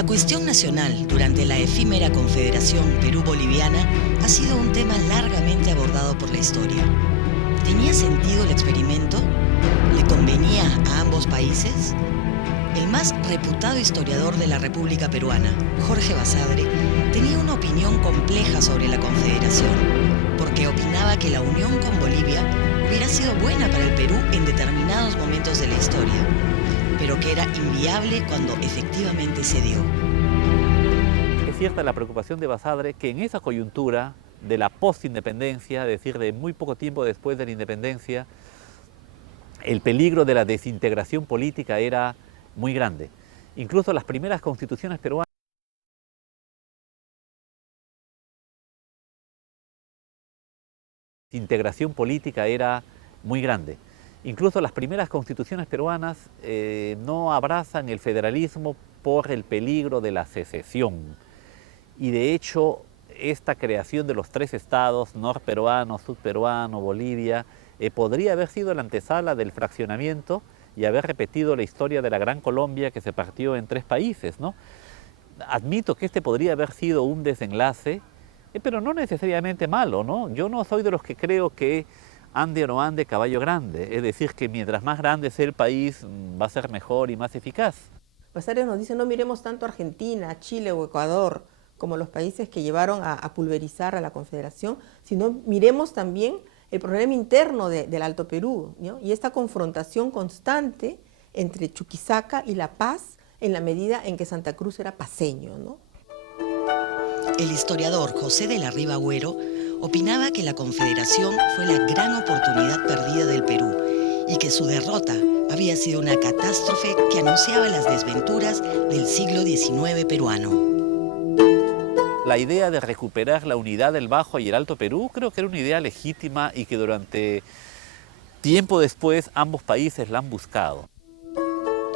La cuestión nacional durante la efímera Confederación Perú-Boliviana ha sido un tema largamente abordado por la historia. ¿Tenía sentido el experimento? ¿Le convenía a ambos países? El más reputado historiador de la República Peruana, Jorge Basadre, tenía una opinión compleja sobre la Confederación, porque opinaba que la unión con Bolivia hubiera sido buena para el Perú en determinados momentos de la historia, pero que era inviable cuando efectivamente se dio. Es cierta la preocupación de Basadre que en esa coyuntura de la postindependencia, es decir, de muy poco tiempo después de la independencia, el peligro de la desintegración política era muy grande. Incluso las primeras constituciones peruanas no abrazan el federalismo por el peligro de la secesión. Y de hecho, esta creación de los tres estados, norperuano, sudperuano, Bolivia, podría haber sido la antesala del fraccionamiento y haber repetido la historia de la Gran Colombia que se partió en tres países, ¿no? Admito que este podría haber sido un desenlace, pero no necesariamente malo, ¿no? Yo no soy de los que creo que ande o no ande caballo grande, es decir, que mientras más grande sea el país, va a ser mejor y más eficaz. Basadre nos dice, no miremos tanto a Argentina, Chile o Ecuador como los países que llevaron a pulverizar a la Confederación, sino miremos también el problema interno del Alto Perú, ¿no? Y esta confrontación constante entre Chuquisaca y La Paz en la medida en que Santa Cruz era paceño, ¿no? El historiador José de la Riva Agüero opinaba que la Confederación fue la gran oportunidad perdida del Perú y que su derrota había sido una catástrofe que anunciaba las desventuras del siglo XIX peruano. La idea de recuperar la unidad del Bajo y el Alto Perú creo que era una idea legítima y que durante tiempo después ambos países la han buscado.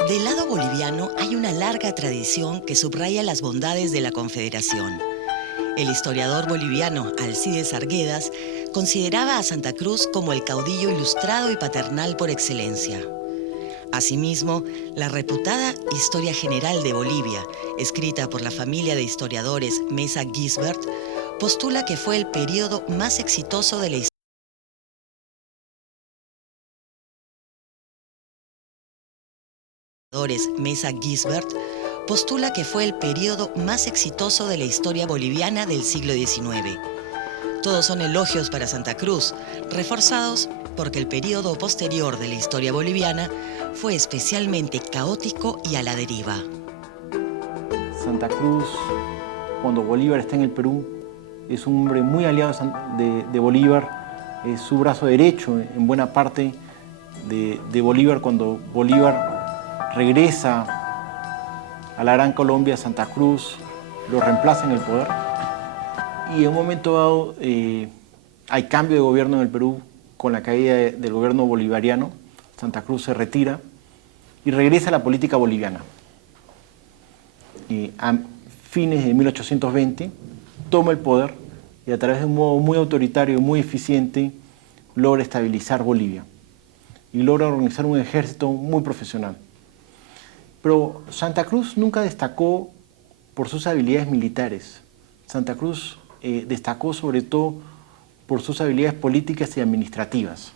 Del lado boliviano hay una larga tradición que subraya las bondades de la Confederación. El historiador boliviano Alcides Arguedas consideraba a Santa Cruz como el caudillo ilustrado y paternal por excelencia. Asimismo, la reputada Historia General de Bolivia, escrita por la familia de historiadores Mesa Gisbert, postula que fue el periodo más exitoso de la historia boliviana del siglo XIX. Todos son elogios para Santa Cruz, reforzados porque el periodo posterior de la historia boliviana fue especialmente caótico y a la deriva. Santa Cruz, cuando Bolívar está en el Perú, es un hombre muy aliado de Bolívar, es su brazo derecho en buena parte de Bolívar. Cuando Bolívar regresa a la Gran Colombia, Santa Cruz lo reemplaza en el poder. Y en un momento dado hay cambio de gobierno en el Perú con la caída del gobierno bolivariano. Santa Cruz se retira y regresa a la política boliviana. A fines de 1820 toma el poder y a través de un modo muy autoritario y muy eficiente logra estabilizar Bolivia y logra organizar un ejército muy profesional. Pero Santa Cruz nunca destacó por sus habilidades militares. Santa Cruz destacó sobre todo por sus habilidades políticas y administrativas.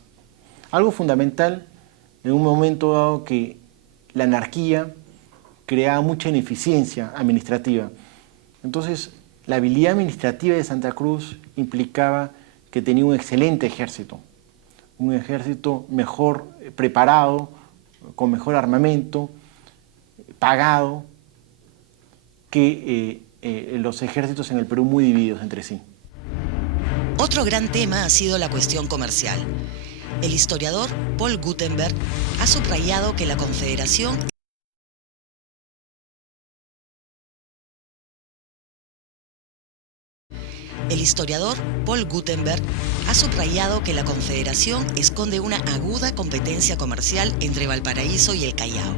Algo fundamental en un momento dado que la anarquía creaba mucha ineficiencia administrativa. Entonces, la habilidad administrativa de Santa Cruz implicaba que tenía un excelente ejército, un ejército mejor preparado, con mejor armamento, pagado, que los ejércitos en el Perú muy divididos entre sí. Otro gran tema ha sido la cuestión comercial. El historiador Paul Gutenberg ha subrayado que la Confederación esconde una aguda competencia comercial entre Valparaíso y el Callao.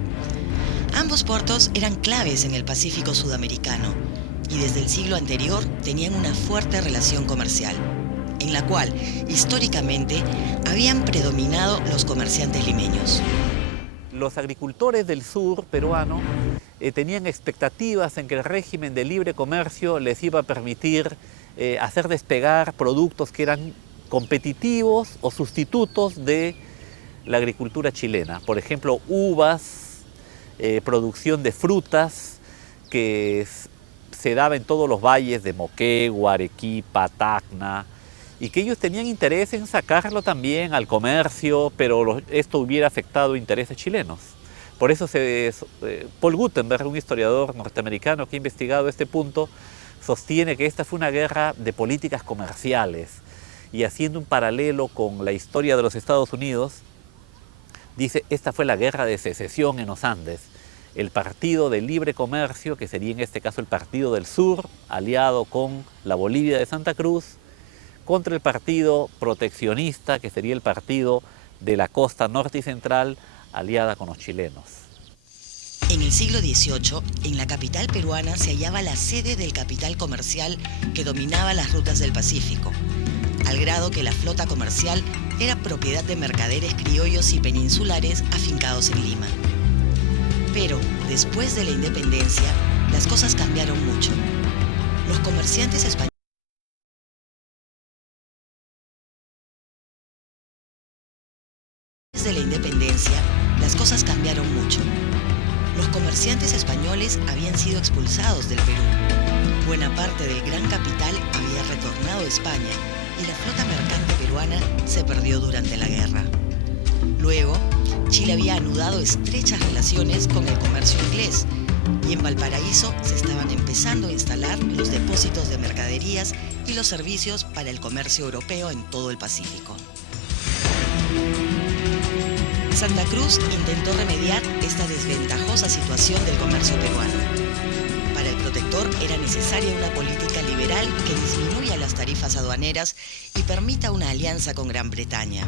Ambos puertos eran claves en el Pacífico sudamericano y desde el siglo anterior tenían una fuerte relación comercial, en la cual, históricamente, habían predominado los comerciantes limeños. Los agricultores del sur peruano tenían expectativas en que el régimen de libre comercio les iba a permitir hacer despegar productos que eran competitivos o sustitutos de la agricultura chilena. Por ejemplo, uvas, producción de frutas que se daba en todos los valles de Moquegua, Arequipa, Tacna, y que ellos tenían interés en sacarlo también al comercio, pero esto hubiera afectado intereses chilenos. Por eso Paul Guttenberg, un historiador norteamericano que ha investigado este punto, sostiene que esta fue una guerra de políticas comerciales, y haciendo un paralelo con la historia de los Estados Unidos, dice, esta fue la guerra de secesión en los Andes. El Partido de Libre Comercio, que sería en este caso el Partido del Sur, aliado con la Bolivia de Santa Cruz, contra el Partido Proteccionista, que sería el Partido de la Costa Norte y Central, aliada con los chilenos. En el siglo XVIII, en la capital peruana se hallaba la sede del capital comercial que dominaba las rutas del Pacífico, al grado que la flota comercial era propiedad de mercaderes criollos y peninsulares afincados en Lima. Pero, después de la independencia, las cosas cambiaron mucho. Los comerciantes españoles habían sido expulsados del Perú. Buena parte del gran capital había retornado a España y la flota mercante peruana se perdió durante la guerra. Luego, Chile había anudado estrechas relaciones con el comercio inglés y en Valparaíso se estaban empezando a instalar los depósitos de mercaderías y los servicios para el comercio europeo en todo el Pacífico. Santa Cruz intentó remediar esta desventajosa situación del comercio peruano. Para el protector era necesaria una política liberal que disminuya las tarifas aduaneras y permita una alianza con Gran Bretaña.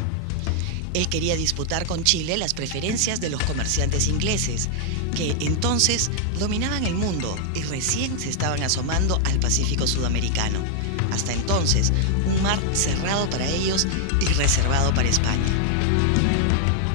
Él quería disputar con Chile las preferencias de los comerciantes ingleses, que entonces dominaban el mundo y recién se estaban asomando al Pacífico sudamericano. Hasta entonces, un mar cerrado para ellos y reservado para España.